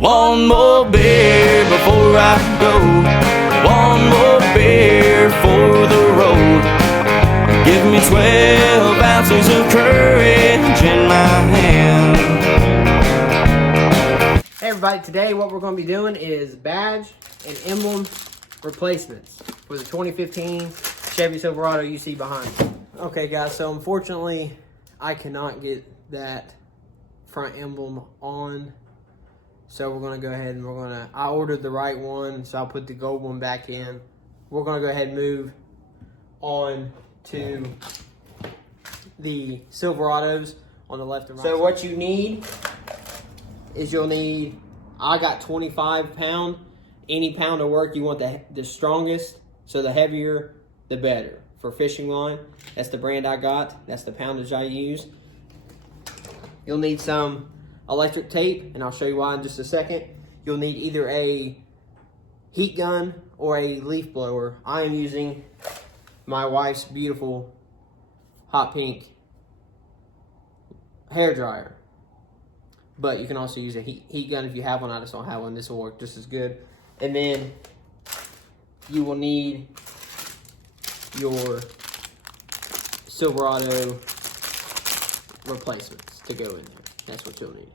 One more beer before I go. One more beer for the road. Give me 12 ounces of courage in my hand. Hey everybody, today what we're going to be doing is badge and emblem replacements for the 2015 Chevy Silverado you see behind me. Okay guys, so unfortunately I cannot get that front emblem on. So we're going to go ahead and I ordered the right one, so I'll put the gold one back in. We're going to go ahead and move on to the Silverados on the left and right. So what you need is I got 25 pound. Any pound of work, you want the strongest, so the heavier, the better. For fishing line, that's the brand I got. That's the poundage I use. You'll need some electric tape, and I'll show you why in just a second. You'll need either a heat gun or a leaf blower. I am using my wife's beautiful hot pink hair dryer, but you can also use a heat gun if you have one. I just don't have one. This will work just as good. And then you will need your Silverado replacements to go in there. That's what you'll need.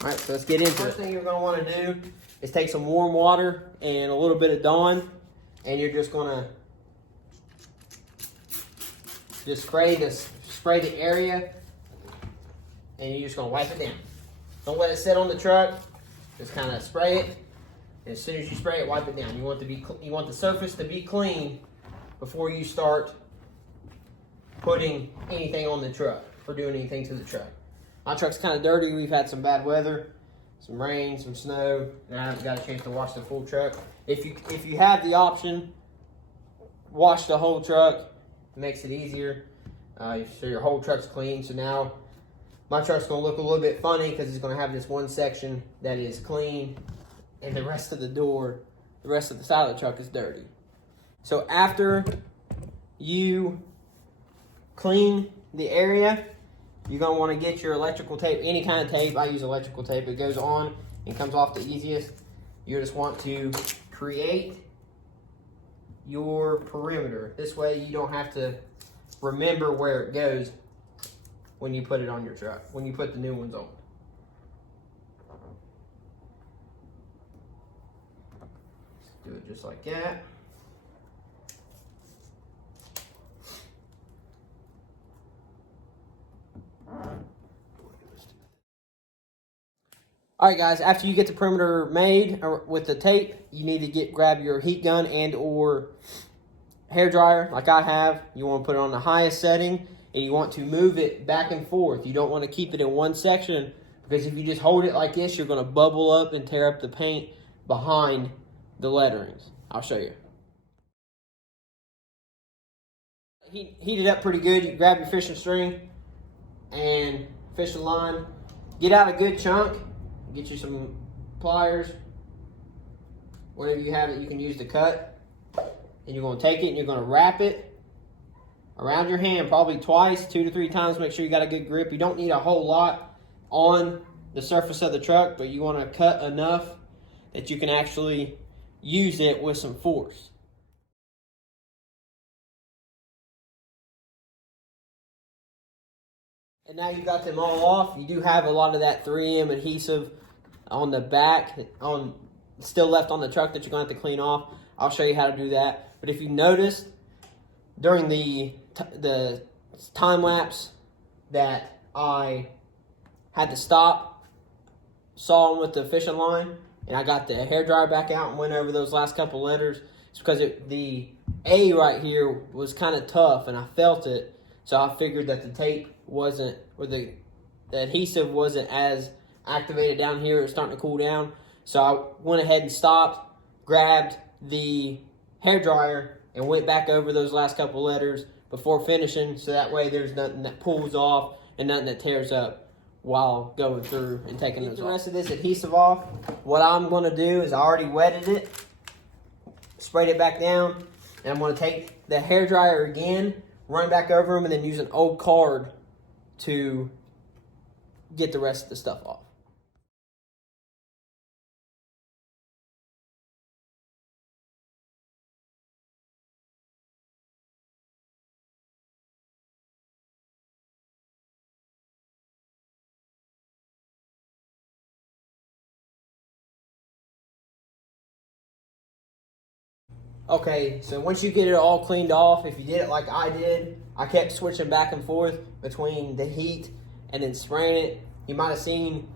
All right, so let's get into it. First thing you're going to want to do is take some warm water and a little bit of Dawn, and you're just going to spray the area, and you're just going to wipe it down. Don't let it sit on the truck. Just kind of spray it. And as soon as you spray it, wipe it down. You want the surface to be clean before you start putting anything on the truck or doing anything to the truck. My truck's kind of dirty. We've had some bad weather, some rain, some snow, and I haven't got a chance to wash the full truck. If you have the option, wash the whole truck. It makes it easier. So your whole truck's clean. So now my truck's going to look a little bit funny because it's going to have this one section that is clean, and the rest of the side of the truck is dirty. So after you clean the area, you're going to want to get your electrical tape, any kind of tape. I use electrical tape. It goes on and comes off the easiest. You just want to create your perimeter. This way you don't have to remember where it goes when you put it on your truck, when you put the new ones on. Do it just like that. All right, guys, after you get the perimeter made with the tape, you need to grab your heat gun and or hair dryer like I have. You want to put it on the highest setting, and you want to move it back and forth. You don't want to keep it in one section, because if you just hold it like this, you're going to bubble up and tear up the paint behind the letterings. I'll show you. Heat it up pretty good. You grab your fishing string and fishing line. Get out a good chunk. Get you some pliers. Whatever you have that you can use to cut. And you're going to take it and you're going to wrap it around your hand probably twice, 2 to 3 times. Make sure you got a good grip. You don't need a whole lot on the surface of the truck, but you want to cut enough that you can actually use it with some force. And now you've got them all off. You do have a lot of that 3M adhesive on the back, still left on the truck that you're going to have to clean off. I'll show you how to do that. But if you noticed during the time lapse that I had to stop sawing with the fishing line, and I got the hairdryer back out and went over those last couple letters, it's because the A right here was kind of tough and I felt it. So I figured that the tape wasn't, or the adhesive wasn't as activated down here. It was starting to cool down. So I went ahead and stopped, grabbed the hairdryer, and went back over those last couple letters before finishing. So that way there's nothing that pulls off and nothing that tears up while going through and taking those off. The rest of this adhesive off, what I'm going to do is I already wetted it, sprayed it back down, and I'm going to take the hairdryer again, run it back over them, and then use an old card to get the rest of the stuff off. Okay, so once you get it all cleaned off, if you did it like I did, I kept switching back and forth between the heat and then spraying it. You might have seen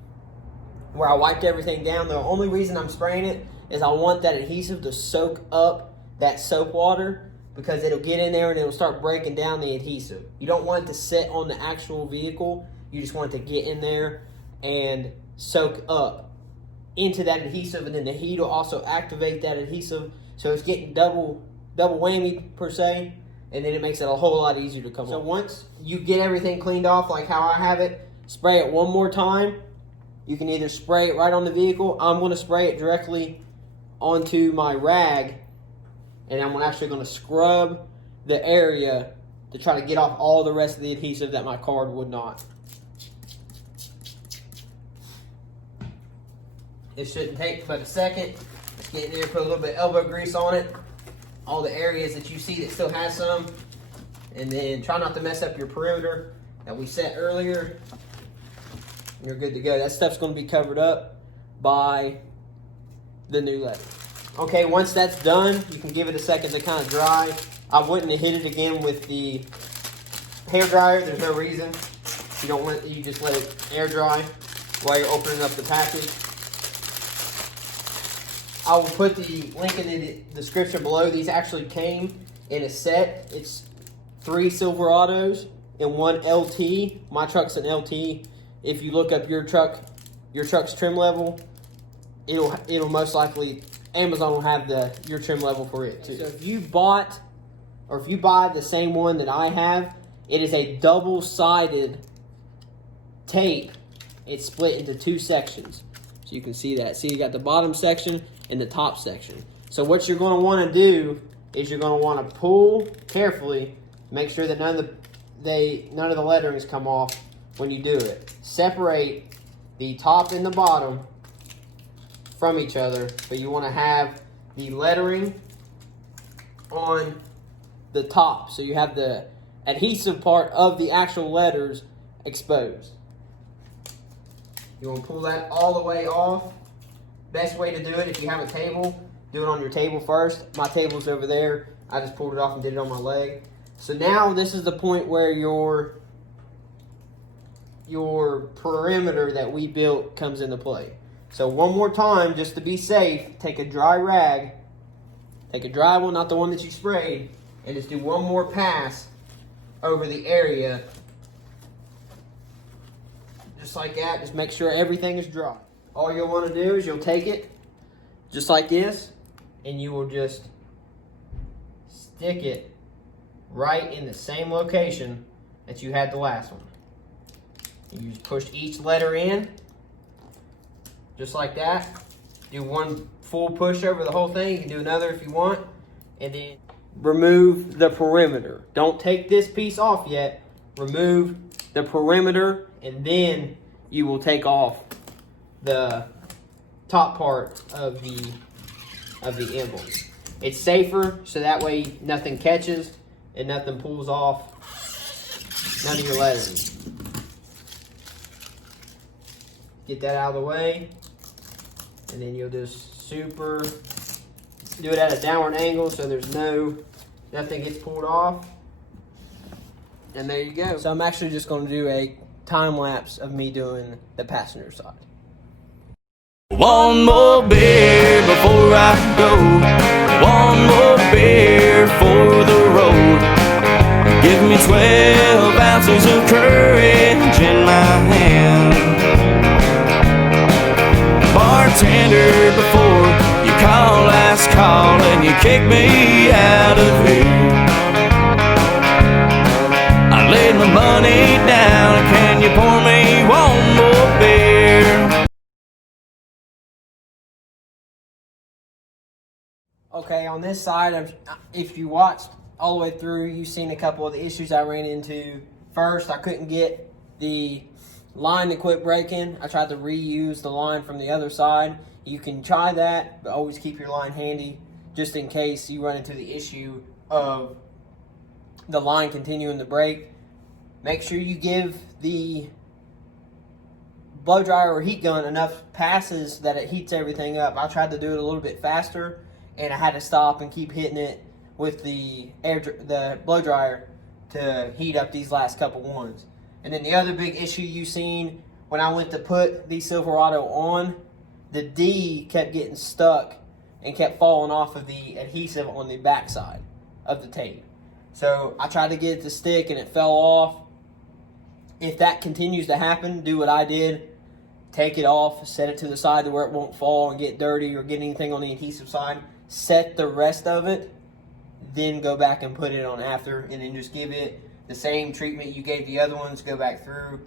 where I wiped everything down. The only reason I'm spraying it is I want that adhesive to soak up that soap water, because it'll get in there and it'll start breaking down the adhesive. You don't want it to sit on the actual vehicle. You just want it to get in there and soak up into that adhesive, and then the heat will also activate that adhesive. So it's getting double whammy per se, and then it makes it a whole lot easier to come off. So once you get everything cleaned off like how I have it, spray it one more time. You can either spray it right on the vehicle. I'm going to spray it directly onto my rag, and I'm actually going to scrub the area to try to get off all the rest of the adhesive that my card would not. It shouldn't take but a second. Just get in there, put a little bit of elbow grease on it. All the areas that you see that still has some. And then try not to mess up your perimeter that we set earlier. You're good to go. That stuff's going to be covered up by the new leather. Okay, once that's done, you can give it a second to kind of dry. I wouldn't have hit it again with the hair dryer. There's no reason. You just let it air dry while you're opening up the package. I will put the link in the description below. These actually came in a set. It's 3 Silverados and 1 LT. My truck's an LT. If you look up your truck's trim level, it'll most likely, Amazon will have your trim level for it too. So if you buy the same one that I have, it is a double-sided tape. It's split into 2 sections. So you can see that. See, you got the bottom section and the top section. So what you're going to want to do is you're going to want to pull carefully, make sure that none of the letterings come off when you do it. Separate the top and the bottom from each other, but you want to have the lettering on the top, so you have the adhesive part of the actual letters exposed. You want to pull that all the way off. Best way to do it, if you have a table, do it on your table first. My table's over there. I just pulled it off and did it on my leg. So now this is the point where your perimeter that we built comes into play. So one more time, just to be safe, take a dry rag, take a dry one, not the one that you sprayed, and just do one more pass over the area. Just like that. Just make sure everything is dry. All you'll want to do is you'll take it just like this, and you will just stick it right in the same location that you had the last one. You just push each letter in, just like that. Do one full push over the whole thing. You can do another if you want. And then remove the perimeter. Don't take this piece off yet. Remove the perimeter, and then you will take off the top part of the emblem. It's safer, so that way nothing catches and nothing pulls off none of your lettering. Get that out of the way, and then you'll just do it at a downward angle so there's nothing gets pulled off. And there you go. So I'm actually just going to do a time lapse of me doing the passenger side. One more beer before I go. One more beer for the road. Give me 12 ounces of courage in my hand. Bartender, before you call last call and you kick me out of here, I laid my money down. Can you pour me one more beer? Okay, on this side, if you watched all the way through, you've seen a couple of the issues I ran into. First, I couldn't get the line to quit breaking. I tried to reuse the line from the other side. You can try that, but always keep your line handy just in case you run into the issue of the line continuing to break. Make sure you give the blow dryer or heat gun enough passes that it heats everything up. I tried to do it a little bit faster, and I had to stop and keep hitting it with the blow dryer to heat up these last couple ones. And then the other big issue you seen when I went to put the Silverado on, the D kept getting stuck and kept falling off of the adhesive on the backside of the tape. So I tried to get it to stick and it fell off. If that continues to happen, do what I did. Take it off, set it to the side to where it won't fall and get dirty or get anything on the adhesive side. Set the rest of it, then go back and put it on after, and then just give it the same treatment you gave the other ones. Go back through.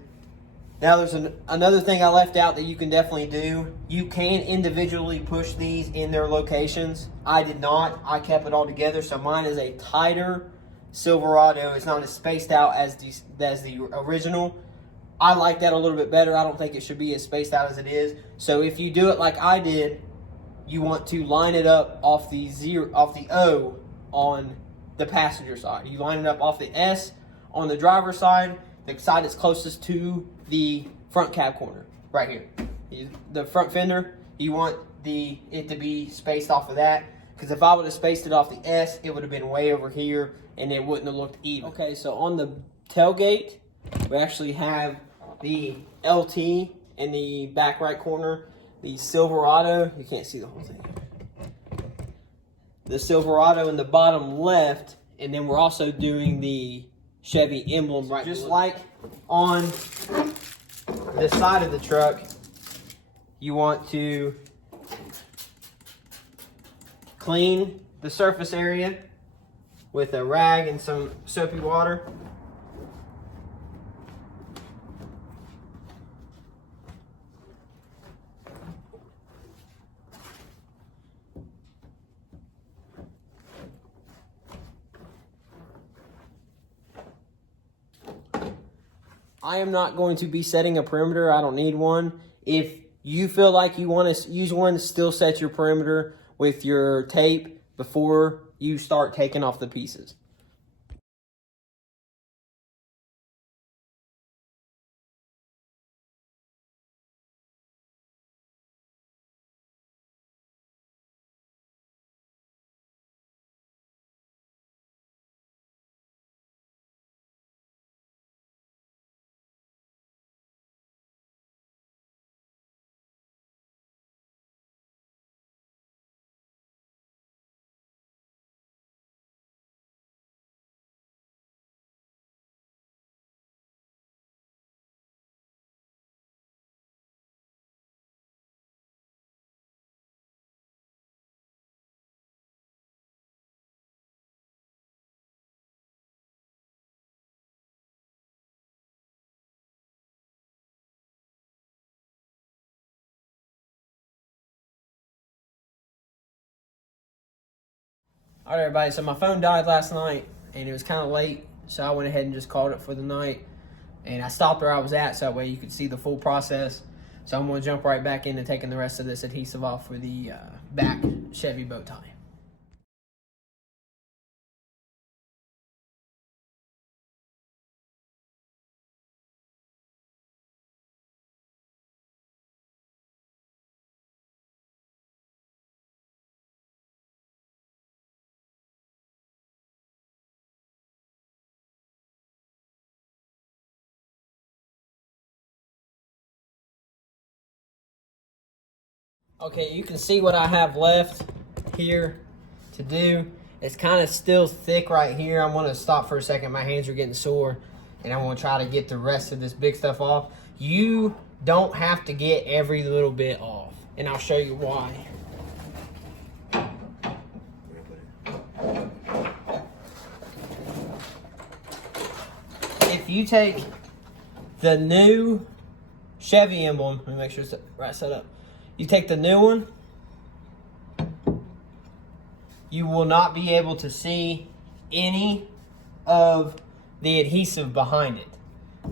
Now there's another thing I left out that you can definitely do. You can individually push these in their locations. I did not. I kept it all together. So mine is a tighter Silverado. It's not as spaced out as the original. I like that a little bit better. I don't think it should be as spaced out as it is. So if you do it like I did, you want to line it up off the O on the passenger side. You line it up off the S on the driver's side, the side that's closest to the front cab corner, right here. The front fender, you want it to be spaced off of that, because if I would have spaced it off the S, it would have been way over here, and it wouldn't have looked even. Okay, so on the tailgate, we actually have the LT in the back right corner, the Silverado, you can't see the whole thing, the Silverado in the bottom left, and then we're also doing the Chevy emblem right. Just like on the side of the truck, you want to clean the surface area with a rag and some soapy water. I am not going to be setting a perimeter. I don't need one. If you feel like you want to use one, still set your perimeter with your tape before you start taking off the pieces. All right, everybody, so my phone died last night, and it was kind of late, so I went ahead and just called it for the night. And I stopped where I was at, so that way you could see the full process. So I'm going to jump right back into taking the rest of this adhesive off for the back Chevy bow tie. Okay, you can see what I have left here to do. It's kind of still thick right here. I'm going to stop for a second. My hands are getting sore, and I'm going to try to get the rest of this big stuff off. You don't have to get every little bit off, and I'll show you why. If you take the new Chevy emblem, let me make sure it's right set up. You take the new one, you will not be able to see any of the adhesive behind it.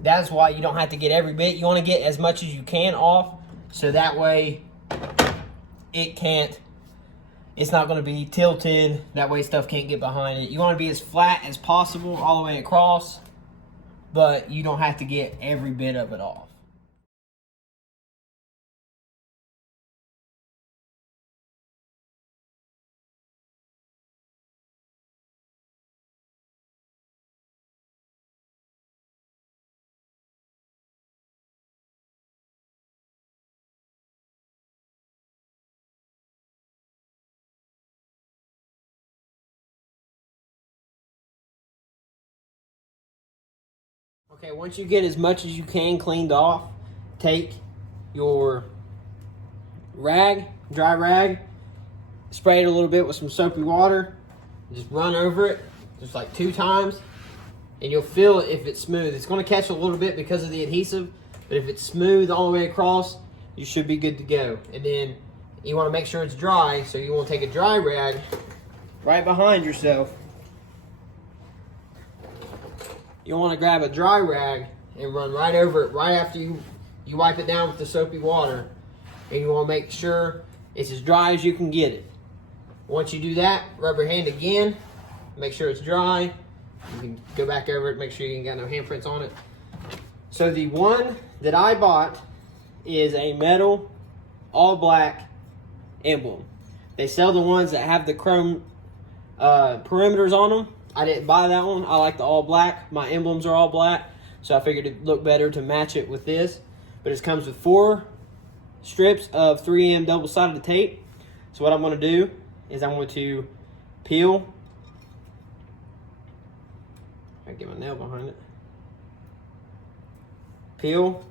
That's why you don't have to get every bit. You want to get as much as you can off, so that way it's not going to be tilted. That way stuff can't get behind it. You want to be as flat as possible all the way across, but you don't have to get every bit of it off. Okay, once you get as much as you can cleaned off, take your rag, dry rag, spray it a little bit with some soapy water, just run over it just like 2 times, and you'll feel it if it's smooth. It's going to catch a little bit because of the adhesive, but if it's smooth all the way across, you should be good to go. And then you want to make sure it's dry, so you want to take a dry rag right behind yourself. You want to grab a dry rag and run right over it right after you wipe it down with the soapy water, and you want to make sure it's as dry as you can get it. Once you do that, rub your hand again, make sure it's dry. You can go back over it, make sure you ain't got no handprints on it. So the one that I bought is a metal, all black emblem. They sell the ones that have the chrome perimeters on them. I didn't buy that one. I like the all black. My emblems are all black, so I figured it'd look better to match it with this. But it comes with 4 strips of 3M double-sided tape. So what I'm going to do is I'm going to peel. I get my nail behind it. Peel.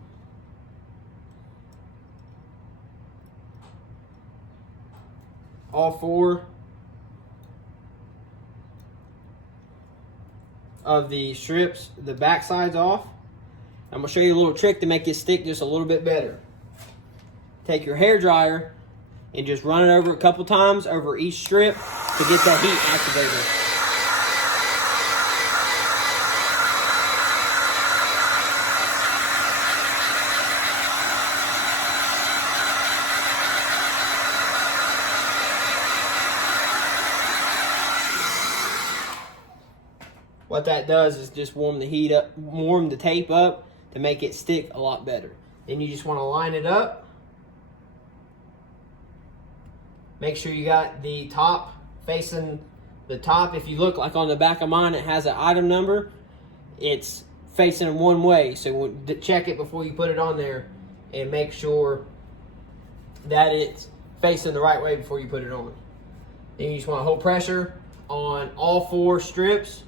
All 4 of the strips, the back sides off. I'm going to show you a little trick to make it stick just a little bit better. Take your hair dryer and just run it over a couple times over each strip to get that heat activated. What that does is just warm the heat up, warm the tape up to make it stick a lot better. Then you just want to line it up. Make sure you got the top facing the top. If you look like on the back of mine, it has an item number. It's facing one way, so check it before you put it on there and make sure that it's facing the right way before you put it on. Then you just want to hold pressure on all 4 strips.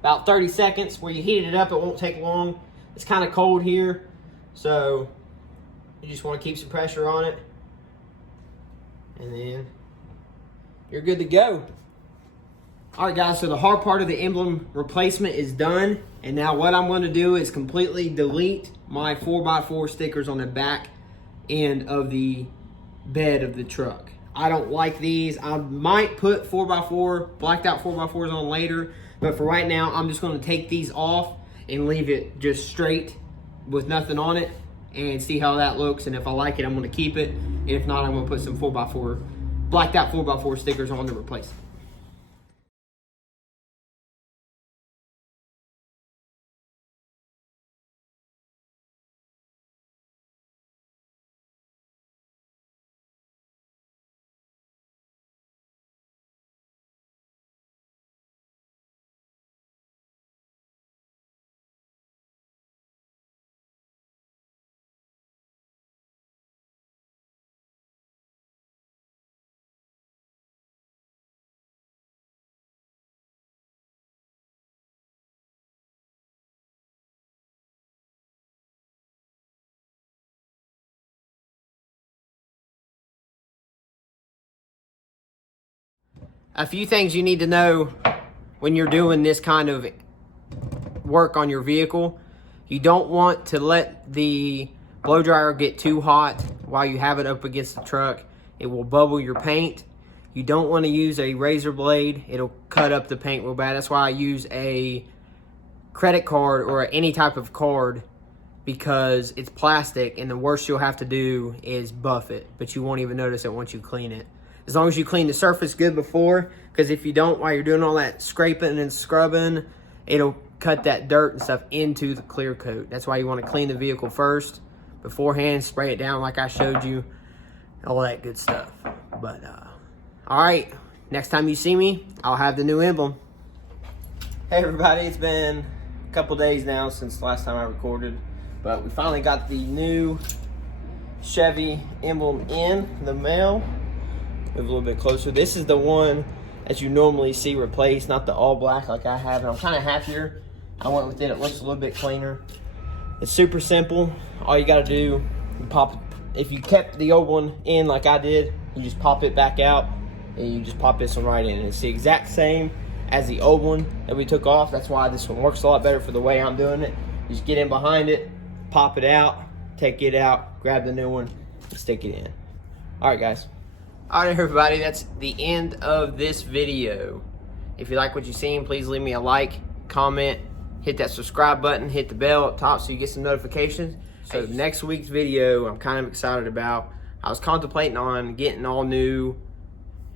About 30 seconds. Where you heated it up, it won't take long. It's kind of cold here, so you just want to keep some pressure on it, and then you're good to go. All right, guys, so the hard part of the emblem replacement is done, and now what I'm going to do is completely delete my 4x4 stickers on the back end of the bed of the truck. I don't like these. I might put 4x4, blacked out 4x4s on later, but for right now, I'm just going to take these off and leave it just straight with nothing on it and see how that looks. And if I like it, I'm going to keep it. And if not, I'm going to put some 4x4, blacked out 4x4 stickers on to replace it. A few things you need to know when you're doing this kind of work on your vehicle. You don't want to let the blow dryer get too hot while you have it up against the truck. It will bubble your paint. You don't want to use a razor blade. It'll cut up the paint real bad. That's why I use a credit card or any type of card, because it's plastic, and the worst you'll have to do is buff it, but you won't even notice it once you clean it. As long as you clean the surface good before, because if you don't, while you're doing all that scraping and scrubbing, it'll cut that dirt and stuff into the clear coat. That's why you want to clean the vehicle first, beforehand, spray it down like I showed you, all that good stuff. But, all right, next time you see me, I'll have the new emblem. Hey everybody, it's been a couple days now since the last time I recorded, but we finally got the new Chevy emblem in the mail. Move a little bit closer. This is the one that you normally see replaced, not the all black like I have. And I'm kind of happier I went with it. It looks a little bit cleaner. It's super simple. All you got to do, you pop it. If you kept the old one in like I did, you just pop it back out and you just pop this one right in. And it's the exact same as the old one that we took off. That's why this one works a lot better for the way I'm doing it. You just get in behind it, pop it out, take it out, grab the new one, and stick it in. All right, guys. All right, everybody, that's the end of this video. If you like what you've seen, please leave me a like, comment, hit that subscribe button, hit the bell up top so you get some notifications. So next week's video, I'm kind of excited about. I was contemplating on getting all new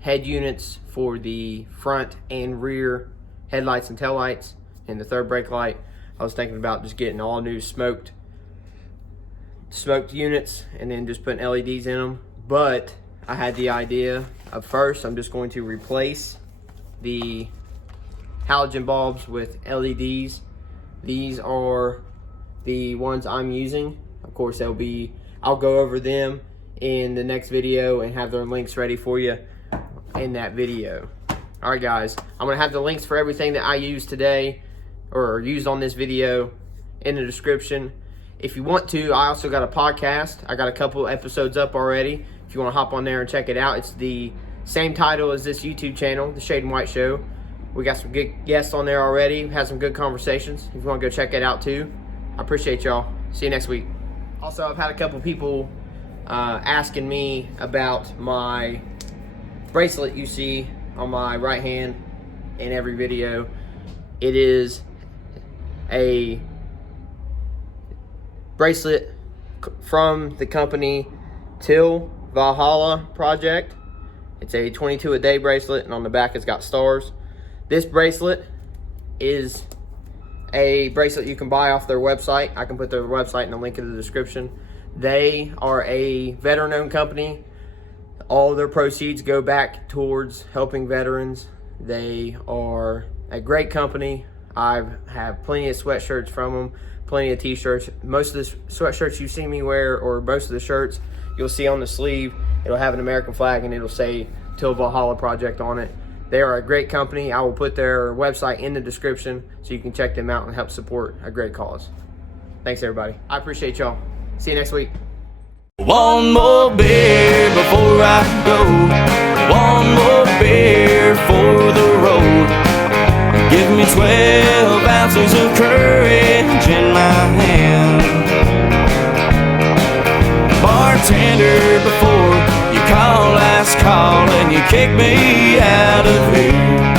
head units for the front and rear headlights and taillights and the third brake light. I was thinking about just getting all new smoked units and then just putting LEDs in them. But I had the idea of first, I'm just going to replace the halogen bulbs with LEDs. These are the ones I'm using. Of course, I'll go over them in the next video and have their links ready for you in that video. All right, guys, I'm gonna have the links for everything that I used today or used on this video in the description. If you want to, I also got a podcast. I got a couple episodes up already. If you want to hop on there and check it out, it's the same title as this YouTube channel, The Shade and White Show. We got some good guests on there already. Had some good conversations. If you want to go check it out too, I appreciate y'all. See you next week. Also, I've had a couple people asking me about my bracelet you see on my right hand in every video. It is a bracelet from the company Till Valhalla Project. It's a 22 a day bracelet, and on the back it's got stars. This bracelet is a bracelet you can buy off their website. I can put their website in the link in the description. They are a veteran-owned company. All of their proceeds go back towards helping veterans. They are a great company. I have plenty of sweatshirts from them, plenty of t-shirts. Most of the sweatshirts you see me wear, or most of the shirts, you'll see on the sleeve, it'll have an American flag and it'll say Till Valhalla Project on it. They are a great company. I will put their website in the description so you can check them out and help support a great cause. Thanks, everybody. I appreciate y'all. See you next week. One more beer before I go. One more beer for the road. Give me 12 ounces of courage in my hand. Bartender, before you call last call and you kick me out of here,